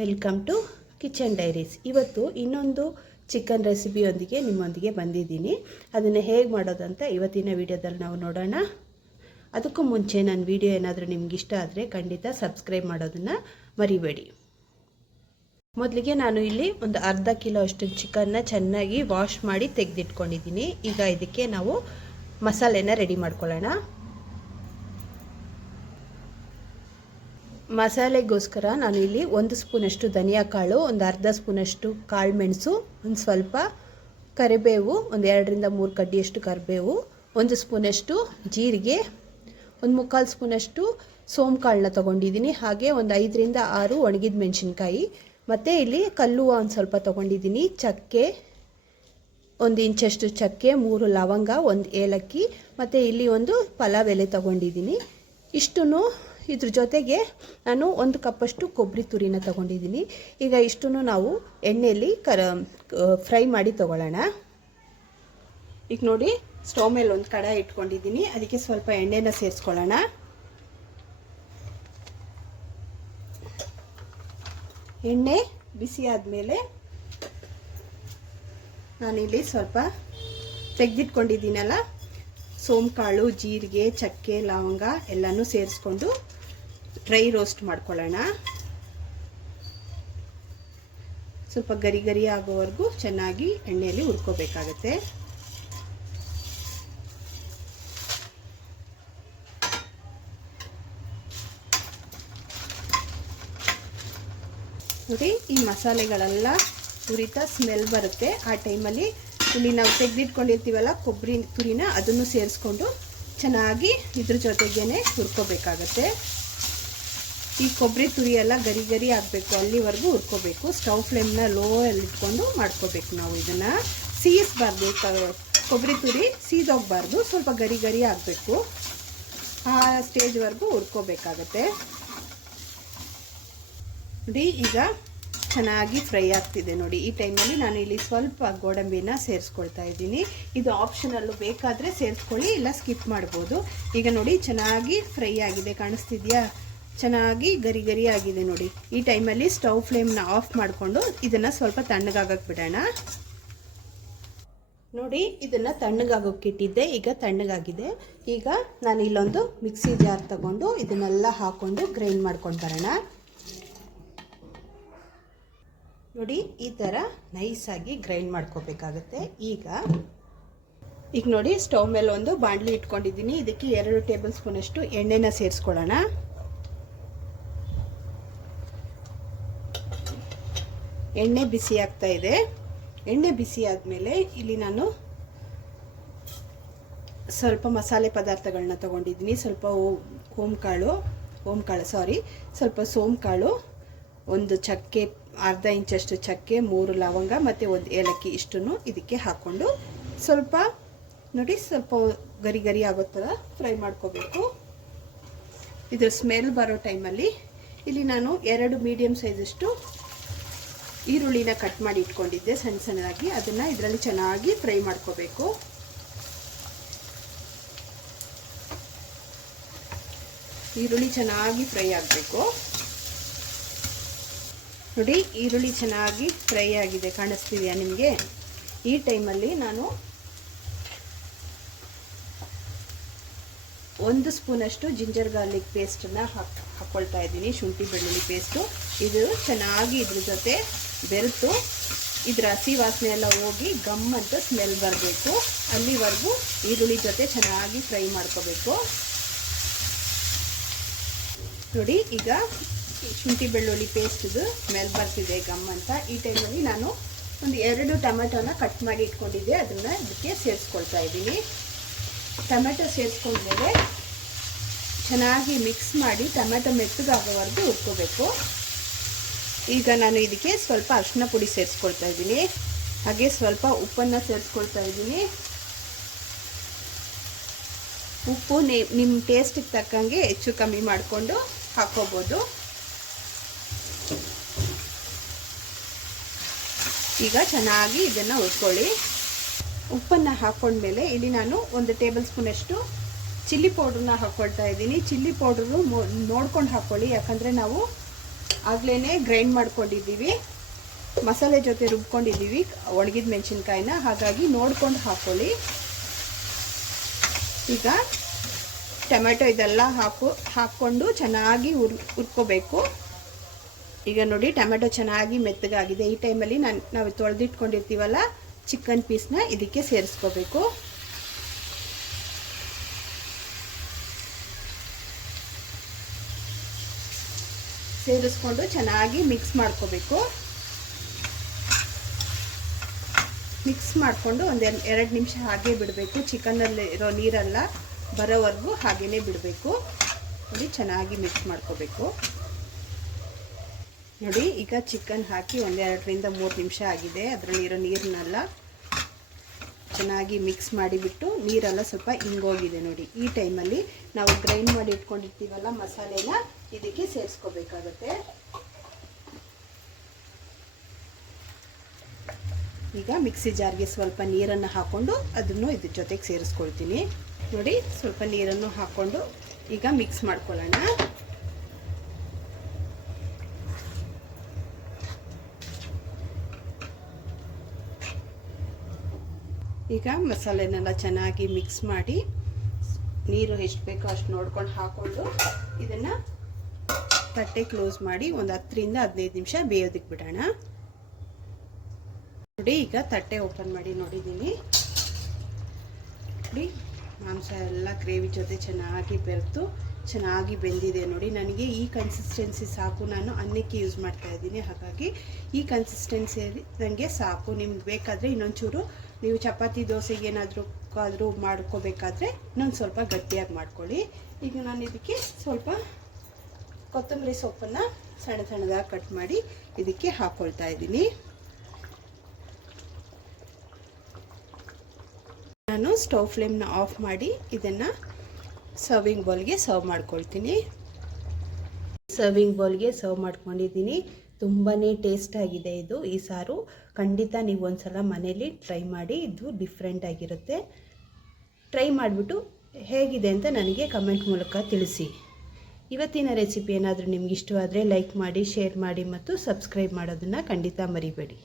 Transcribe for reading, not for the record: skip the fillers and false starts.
Welcome to kitchen diaries. ಇವತ್ತು ಇನ್ನೊಂದು chicken ರೆಸಿಪಿಯೊಂದಿಗೆ ನಿಮ್ಮೊಂದಿಗೆ ಬಂದಿದ್ದೀನಿ. ಅದನ್ನು ಹೇಗೆ ಮಾಡೋದಂತ ಇವತ್ತಿನ ವಿಡಿಯೋದಲ್ಲಿ ನಾವು ನೋಡೋಣ. ಅದಕ್ಕೂ ಮುಂಚೆ ನನ್ನ ವಿಡಿಯೋ ಏನಾದರೂ ನಿಮ್ಗೆ ಇಷ್ಟ ಆದರೆ ಖಂಡಿತ ಸಬ್ಸ್ಕ್ರೈಬ್ ಮಾಡೋದನ್ನು ಮರಿಬೇಡಿ. ಮೊದಲಿಗೆ ನಾನು ಇಲ್ಲಿ ಒಂದು ಅರ್ಧ ಕಿಲೋ ಅಷ್ಟು ಚಿಕನ್ನ ಚೆನ್ನಾಗಿ ವಾಶ್ ಮಾಡಿ ತೆಗೆದಿಟ್ಕೊಂಡಿದ್ದೀನಿ. ಈಗ ಇದಕ್ಕೆ ನಾವು ಮಸಾಲೆನ ರೆಡಿ ಮಾಡ್ಕೊಳ್ಳೋಣ. ಮಸಾಲೆಗೋಸ್ಕರ ನಾನು ಇಲ್ಲಿ 1 ಸ್ಪೂನಷ್ಟು ಧನಿಯಾ ಕಾಳು, ಒಂದು ಅರ್ಧ ಸ್ಪೂನಷ್ಟು ಕಾಳು ಮೆಣಸು, ಒಂದು ಸ್ವಲ್ಪ ಕರಿಬೇವು, ಒಂದು 2 ರಿಂದ 3 ಕಡ್ಡಿಯಷ್ಟು ಕರಿಬೇವು, 1 ಸ್ಪೂನಷ್ಟು ಜೀರಿಗೆ, ಒಂದು 3/4 ಸ್ಪೂನಷ್ಟು ಸೋಂಪು ಕಾಳನ್ನ ತೊಗೊಂಡಿದ್ದೀನಿ. ಹಾಗೆ ಒಂದು 5 ರಿಂದ 6 ಒಣಗಿದ ಮೆಣಸಿನ್ಕಾಯಿ, ಮತ್ತು ಇಲ್ಲಿ ಕಲ್ಲುವ ಒಂದು ಸ್ವಲ್ಪ ತೊಗೊಂಡಿದ್ದೀನಿ. ಚಕ್ಕೆ, 1 ಇಂಚಷ್ಟು ಚಕ್ಕೆ, 3 ಲವಂಗ, 1 ಏಲಕ್ಕಿ, ಮತ್ತು ಇಲ್ಲಿ ಒಂದು ಪಲಾವ್ ಎಲೆ ತೊಗೊಂಡಿದ್ದೀನಿ. ಇಷ್ಟನ್ನು ಇದ್ರ ಜೊತೆಗೆ ನಾನು 1 ಕಪ್ಪಷ್ಟು ಕೊಬ್ಬರಿ ತುರಿನ ತೊಗೊಂಡಿದ್ದೀನಿ. ಈಗ ಇಷ್ಟನ್ನು ನಾವು ಎಣ್ಣೆಯಲ್ಲಿ ಫ್ರೈ ಮಾಡಿ ತೊಗೊಳ್ಳೋಣ. ಈಗ ನೋಡಿ, ಸ್ಟವ್ ಮೇಲೆ ಒಂದು ಕಡಾಯಿ ಇಟ್ಕೊಂಡಿದ್ದೀನಿ. ಅದಕ್ಕೆ ಸ್ವಲ್ಪ ಎಣ್ಣೆನ ಸೇರಿಸ್ಕೊಳ್ಳೋಣ. ಎಣ್ಣೆ ಬಿಸಿ ಆದಮೇಲೆ ನಾನಿಲ್ಲಿ ಸ್ವಲ್ಪ ತೆಗೆದಿಟ್ಕೊಂಡಿದ್ದೀನಲ್ಲ ಸೋಂಪು ಕಾಳು, ಜೀರಿಗೆ, ಚಕ್ಕೆ, ಲವಂಗ ಎಲ್ಲನೂ ಸೇರಿಸ್ಕೊಂಡು ಡ್ರೈ ರೋಸ್ಟ್ ಮಾಡ್ಕೊಳ್ಳೋಣ. ಸ್ವಲ್ಪ ಗರಿ ಗರಿ ಆಗೋವರೆಗೂ ಚೆನ್ನಾಗಿ ಎಣ್ಣೆಯಲ್ಲಿ ಹುರ್ಕೋಬೇಕಾಗತ್ತೆ. ನೋಡಿ, ಈ ಮಸಾಲೆಗಳೆಲ್ಲ ಹುರಿತಾ ಸ್ಮೆಲ್ ಬರುತ್ತೆ. ಆ ಟೈಮಲ್ಲಿ ಇಲ್ಲಿ ನಾವು ತೆಗೆದಿಟ್ಕೊಂಡಿರ್ತೀವಲ್ಲ ಕೊಬ್ಬರಿ ತುರಿನ, ಅದನ್ನು ಸೇರಿಸ್ಕೊಂಡು ಚೆನ್ನಾಗಿ ಇದ್ರ ಜೊತೆಗೇನೆ ಹುರ್ಕೋಬೇಕಾಗತ್ತೆ. ಈ ಕೊಬ್ಬರಿ ತುರಿ ಎಲ್ಲ ಗರಿ ಗರಿ ಆಗಬೇಕು, ಅಲ್ಲಿವರೆಗೂ ಹುರ್ಕೋಬೇಕು. ಸ್ಟವ್ ಫ್ಲೇಮ್ನ ಲೋಯಲ್ಲಿ ಇಟ್ಕೊಂಡು ಮಾಡ್ಕೋಬೇಕು. ನಾವು ಇದನ್ನು ಸೀಯಿಸಬಾರ್ದು, ಕೊಬ್ಬರಿ ತುರಿ ಸೀದೋಗಬಾರ್ದು, ಸ್ವಲ್ಪ ಗರಿ ಗರಿ ಆಗಬೇಕು. ಆ ಸ್ಟೇಜ್ವರೆಗೂ ಹುರ್ಕೋಬೇಕಾಗತ್ತೆ. ನೋಡಿ, ಈಗ ಚೆನ್ನಾಗಿ ಫ್ರೈ ಆಗ್ತಿದೆ. ನೋಡಿ, ಈ ಟೈಮಲ್ಲಿ ನಾನು ಇಲ್ಲಿ ಸ್ವಲ್ಪ ಗೋಡಂಬಿನ ಸೇರಿಸ್ಕೊಳ್ತಾ ಇದ್ದೀನಿ. ಇದು ಆಪ್ಷನಲ್ಲು, ಬೇಕಾದರೆ ಸೇರಿಸ್ಕೊಳ್ಳಿ, ಇಲ್ಲ ಸ್ಕಿಪ್ ಮಾಡ್ಬೋದು. ಈಗ ನೋಡಿ, ಚೆನ್ನಾಗಿ ಫ್ರೈ ಆಗಿದೆ, ಕಾಣಿಸ್ತಿದೆಯಾ? ಚೆನ್ನಾಗಿ ಗರಿ ಗರಿ ಆಗಿದೆ. ನೋಡಿ, ಈ ಟೈಮಲ್ಲಿ ಸ್ಟವ್ ಫ್ಲೇಮ್ನ ಆಫ್ ಮಾಡಿಕೊಂಡು ಇದನ್ನು ಸ್ವಲ್ಪ ತಣ್ಣಗಾಗಕ್ಕೆ ಬಿಡೋಣ. ನೋಡಿ, ಇದನ್ನು ತಣ್ಣಗಾಗೋಕ್ಕೆ ಇಟ್ಟಿದ್ದೆ. ಈಗ ತಣ್ಣಗಾಗಿದೆ. ಈಗ ನಾನು ಇಲ್ಲೊಂದು ಮಿಕ್ಸಿ ಜಾರ್ ತಗೊಂಡು ಇದನ್ನೆಲ್ಲ ಹಾಕ್ಕೊಂಡು ಗ್ರೈಂಡ್ ಮಾಡ್ಕೊಂಡು ಬರೋಣ. ನೋಡಿ, ಈ ಥರ ನೈಸಾಗಿ ಗ್ರೈಂಡ್ ಮಾಡ್ಕೋಬೇಕಾಗತ್ತೆ. ಈಗ ನೋಡಿ, ಸ್ಟವ್ ಮೇಲೆ ಒಂದು ಬಾಣಲಿ ಇಟ್ಕೊಂಡಿದ್ದೀನಿ. ಇದಕ್ಕೆ 2 ಟೇಬಲ್ ಸ್ಪೂನಷ್ಟು ಎಣ್ಣೆನ ಸೇರಿಸ್ಕೊಳ್ಳೋಣ. ಎಣ್ಣೆ ಬಿಸಿ ಆಗ್ತಾ ಇದೆ. ಎಣ್ಣೆ ಬಿಸಿ ಆದಮೇಲೆ ಇಲ್ಲಿ ನಾನು ಸ್ವಲ್ಪ ಮಸಾಲೆ ಪದಾರ್ಥಗಳನ್ನ ತೊಗೊಂಡಿದ್ದೀನಿ. ಸ್ವಲ್ಪ ಸ್ವಲ್ಪ ಸೋಂಪು ಕಾಳು, ಒಂದು ಚಕ್ಕೆ, ಅರ್ಧ ಇಂಚಷ್ಟು ಚಕ್ಕೆ, 3 ಲವಂಗ ಮತ್ತು 1 ಏಲಕ್ಕಿ, ಇಷ್ಟನ್ನು ಇದಕ್ಕೆ ಹಾಕ್ಕೊಂಡು ಸ್ವಲ್ಪ ನೋಡಿ, ಸ್ವಲ್ಪ ಗರಿ ಗರಿ ಆಗೋ ಥರ ಫ್ರೈ ಮಾಡ್ಕೋಬೇಕು. ಇದು ಸ್ಮೆಲ್ ಬರೋ ಟೈಮಲ್ಲಿ ಇಲ್ಲಿ ನಾನು 2 ಮೀಡಿಯಮ್ ಸೈಜಷ್ಟು ಈರುಳ್ಳಿನ ಕಟ್ ಮಾಡಿ ಇಟ್ಕೊಂಡಿದ್ದೆ ಸಣ್ಣ ಸಣ್ಣದಾಗಿ. ಅದನ್ನು ಇದರಲ್ಲಿ ಚೆನ್ನಾಗಿ ಫ್ರೈ ಮಾಡ್ಕೋಬೇಕು. ಈರುಳ್ಳಿ ಚೆನ್ನಾಗಿ ಫ್ರೈ ಆಗಬೇಕು. ನೋಡಿ, ಈರುಳ್ಳಿ ಚೆನ್ನಾಗಿ ಫ್ರೈ ಆಗಿದೆ, ಕಾಣಿಸ್ತಿದೆಯಾ ನಿಮಗೆ? ಈ ಟೈಮಲ್ಲಿ ನಾನು 1 ಸ್ಪೂನಷ್ಟು ಜಿಂಜರ್ ಗಾರ್ಲಿಕ್ ಪೇಸ್ಟನ್ನು ಹಾಕ್ಕೊಳ್ತಾ ಇದ್ದೀನಿ. ಶುಂಠಿ ಬೆಳ್ಳುಳ್ಳಿ ಪೇಸ್ಟು. ಇದು ಚೆನ್ನಾಗಿ ಇದ್ರ ಜೊತೆ ಬೆರೆತು ಇದರ ಹಸಿ ವಾಸನೆ ಎಲ್ಲ ಹೋಗಿ ಗಮ್ ಅಂತ ಸ್ಮೆಲ್ ಬರಬೇಕು. ಅಲ್ಲಿವರೆಗೂ ಈರುಳ್ಳಿ ಜೊತೆ ಚೆನ್ನಾಗಿ ಫ್ರೈ ಮಾಡ್ಕೋಬೇಕು. ನೋಡಿ, ಈಗ ಶುಂಠಿ ಬೆಳ್ಳುಳ್ಳಿ ಪೇಸ್ಟ್ದು ಸ್ಮೆಲ್ ಬರ್ತಿದೆ ಗಮ್ ಅಂತ. ಈ ಟೈಮಲ್ಲಿ ನಾನು ಒಂದು 2 ಟೊಮೆಟೊನ ಕಟ್ ಮಾಡಿ ಇಟ್ಕೊಂಡಿದ್ದೆ, ಅದನ್ನು ಇದಕ್ಕೆ ಸೇರಿಸ್ಕೊಳ್ತಾ ಇದ್ದೀನಿ. ಟೊಮೆಟೊ ಸೇರಿಸ್ಕೊಂಡ್ಮೇಲೆ ಚೆನ್ನಾಗಿ ಮಿಕ್ಸ್ ಮಾಡಿ ಟೊಮೆಟೊ ಮೆತ್ತಗಾಗೋವರೆಗೂ ಹುರ್ಕೋಬೇಕು. ಈಗ ನಾನು ಇದಕ್ಕೆ ಸ್ವಲ್ಪ ಅರಿಶಿನ ಪುಡಿ ಸೇರಿಸ್ಕೊಳ್ತಾ ಇದ್ದೀನಿ. ಹಾಗೆ ಸ್ವಲ್ಪ ಉಪ್ಪನ್ನು ಸೇರಿಸ್ಕೊಳ್ತಾ ಇದ್ದೀನಿ. ಉಪ್ಪು ನಿಮ್ಮ ಟೇಸ್ಟಿಗೆ ತಕ್ಕಂಗೆ ಹೆಚ್ಚು ಕಮ್ಮಿ ಮಾಡಿಕೊಂಡು ಹಾಕ್ಕೋಬೋದು. ಈಗ ಚೆನ್ನಾಗಿ ಇದನ್ನು ಹುರ್ಕೊಳ್ಳಿ. ಉಪ್ಪನ್ನು ಹಾಕ್ಕೊಂಡ್ಮೇಲೆ ಇಲ್ಲಿ ನಾನು 1 ಟೇಬಲ್ ಸ್ಪೂನಷ್ಟು ಚಿಲ್ಲಿ ಪೌಡ್ರನ್ನ ಹಾಕ್ಕೊಳ್ತಾ ಇದ್ದೀನಿ. ಚಿಲ್ಲಿ ಪೌಡ್ರು ನೋಡ್ಕೊಂಡು ಹಾಕ್ಕೊಳ್ಳಿ, ಯಾಕಂದರೆ ನಾವು ಆಗಲೇ ಗ್ರೈಂಡ್ ಮಾಡ್ಕೊಂಡಿದ್ದೀವಿ, ಮಸಾಲೆ ಜೊತೆ ರುಬ್ಕೊಂಡಿದ್ದೀವಿ ಒಣಗಿದ ಮೆಣಸಿನ್ಕಾಯಿನ, ಹಾಗಾಗಿ ನೋಡ್ಕೊಂಡು ಹಾಕ್ಕೊಳ್ಳಿ. ಈಗ ಟೊಮೆಟೊ ಇದೆಲ್ಲ ಹಾಕ್ಕೊಂಡು ಚೆನ್ನಾಗಿ ಹುರ್ಕೋಬೇಕು. ಈಗ ನೋಡಿ ಟೊಮೆಟೊ ಚೆನ್ನಾಗಿ ಮೆತ್ತಗಾಗಿದೆ. ಈ ಟೈಮಲ್ಲಿ ನಾವು ತೊಳೆದಿಟ್ಕೊಂಡಿರ್ತೀವಲ್ಲ ಚಿಕನ್ ಪೀಸ್ನ ಇದಕ್ಕೆ ಸೇರಿಸ್ಕೋಬೇಕು. ಸೇರಿಸ್ಕೊಂಡು ಚೆನ್ನಾಗಿ ಮಿಕ್ಸ್ ಮಾಡ್ಕೋಬೇಕು. ಮಿಕ್ಸ್ ಮಾಡಿಕೊಂಡು ಒಂದು 2 ನಿಮಿಷ ಹಾಗೆ ಬಿಡಬೇಕು. ಚಿಕನ್ನಲ್ಲಿರೋ ನೀರೆಲ್ಲ ಬರೋವರೆಗೂ ಹಾಗೇ ಬಿಡಬೇಕು. ನೋಡಿ ಚೆನ್ನಾಗಿ ಮಿಕ್ಸ್ ಮಾಡ್ಕೋಬೇಕು. ನೋಡಿ ಈಗ ಚಿಕನ್ ಹಾಕಿ 1-2 ರಿಂದ 3 ನಿಮಿಷ ಆಗಿದೆ. ಅದರಲ್ಲಿರೋ ನೀರನ್ನೆಲ್ಲ ಚೆನ್ನಾಗಿ ಮಿಕ್ಸ್ ಮಾಡಿಬಿಟ್ಟು ನೀರೆಲ್ಲ ಸ್ವಲ್ಪ ಇಂಗೋಗಿದೆ ನೋಡಿ. ಈ ಟೈಮಲ್ಲಿ ನಾವು ಗ್ರೈಂಡ್ ಮಾಡಿ ಇಟ್ಕೊಂಡಿರ್ತೀವಲ್ಲ ಮಸಾಲೆನ ಇದಕ್ಕೆ ಸೇರಿಸ್ಕೋಬೇಕಾಗತ್ತೆ. ಈಗ ಮಿಕ್ಸಿ ಜಾರ್ಗೆ ಸ್ವಲ್ಪ ನೀರನ್ನು ಹಾಕ್ಕೊಂಡು ಅದನ್ನು ಇದ್ರ ಜೊತೆಗೆ ಸೇರಿಸ್ಕೊಳ್ತೀನಿ. ನೋಡಿ ಸ್ವಲ್ಪ ನೀರನ್ನು ಹಾಕ್ಕೊಂಡು ಈಗ ಮಿಕ್ಸ್ ಮಾಡ್ಕೊಳ್ಳೋಣ. ಈಗ ಮಸಾಲೆನೆಲ್ಲ ಚೆನ್ನಾಗಿ ಮಿಕ್ಸ್ ಮಾಡಿ ನೀರು ಎಷ್ಟು ಬೇಕೋ ಅಷ್ಟು ನೋಡ್ಕೊಂಡು ಹಾಕ್ಕೊಂಡು ಇದನ್ನು ತಟ್ಟೆ ಕ್ಲೋಸ್ ಮಾಡಿ ಒಂದು 10 ರಿಂದ 15 ನಿಮಿಷ ಬೇಯೋದಕ್ಕೆ ಬಿಡೋಣ. ನೋಡಿ ಈಗ ತಟ್ಟೆ ಓಪನ್ ಮಾಡಿ ನೋಡಿದ್ದೀನಿ. ನೋಡಿ ಮಾಂಸ ಎಲ್ಲ ಗ್ರೇವಿ ಜೊತೆ ಚೆನ್ನಾಗಿ ಬೆರೆತು ಚೆನ್ನಾಗಿ ಬೆಂದಿದೆ ನೋಡಿ. ನನಗೆ ಈ ಕನ್ಸಿಸ್ಟೆನ್ಸಿ ಸಾಕು. ನಾನು ಅನ್ನಕ್ಕೆ ಯೂಸ್ ಮಾಡ್ತಾ ಇದ್ದೀನಿ, ಹಾಗಾಗಿ ಈ ಕನ್ಸಿಸ್ಟೆನ್ಸಿ ನನಗೆ ಸಾಕು. ನಿಮ್ಗೆ ಬೇಕಾದರೆ ಇನ್ನೊಂಚೂರು ನೀವು ಚಪಾತಿ ದೋಸೆಗೆ ಏನಾದರೂ ಮಾಡ್ಕೋಬೇಕಾದ್ರೆ ಇನ್ನೊಂದು ಸ್ವಲ್ಪ ಗಟ್ಟಿಯಾಗಿ ಮಾಡ್ಕೊಳ್ಳಿ. ಈಗ ನಾನು ಇದಕ್ಕೆ ಸ್ವಲ್ಪ ಕೊತ್ತಂಬರಿ ಸೊಪ್ಪನ್ನು ಸಣ್ಣದಾಗಿ ಕಟ್ ಮಾಡಿ ಇದಕ್ಕೆ ಹಾಕ್ಕೊಳ್ತಾ ಇದ್ದೀನಿ. ನಾನು ಸ್ಟವ್ ಫ್ಲೇಮ್ನ ಆಫ್ ಮಾಡಿ ಇದನ್ನು ಸರ್ವಿಂಗ್ ಬೌಲ್ಗೆ ಸರ್ವ್ ಮಾಡ್ಕೊಳ್ತೀನಿ. ಸರ್ವಿಂಗ್ ಬೌಲ್ಗೆ ಸರ್ವ್ ಮಾಡ್ಕೊಂಡಿದ್ದೀನಿ. ತುಂಬಾ ಟೇಸ್ಟಾಗಿದೆ ಇದು. ಈ ಸಾರು ಖಂಡಿತ ನೀವು ಒಂದ್ಸಲ ಮನೇಲಿ ಟ್ರೈ ಮಾಡಿ. ಇದು ಡಿಫ್ರೆಂಟ್ ಆಗಿರುತ್ತೆ. ಟ್ರೈ ಮಾಡಿಬಿಟ್ಟು ಹೇಗಿದೆ ಅಂತ ನನಗೆ ಕಮೆಂಟ್ ಮೂಲಕ ತಿಳಿಸಿ. ಇವತ್ತಿನ ರೆಸಿಪಿ ಏನಾದರೂ ನಿಮ್ಗೆ ಇಷ್ಟವಾದರೆ ಲೈಕ್ ಮಾಡಿ, ಶೇರ್ ಮಾಡಿ ಮತ್ತು ಸಬ್ಸ್ಕ್ರೈಬ್ ಮಾಡೋದನ್ನು ಖಂಡಿತ ಮರಿಬೇಡಿ.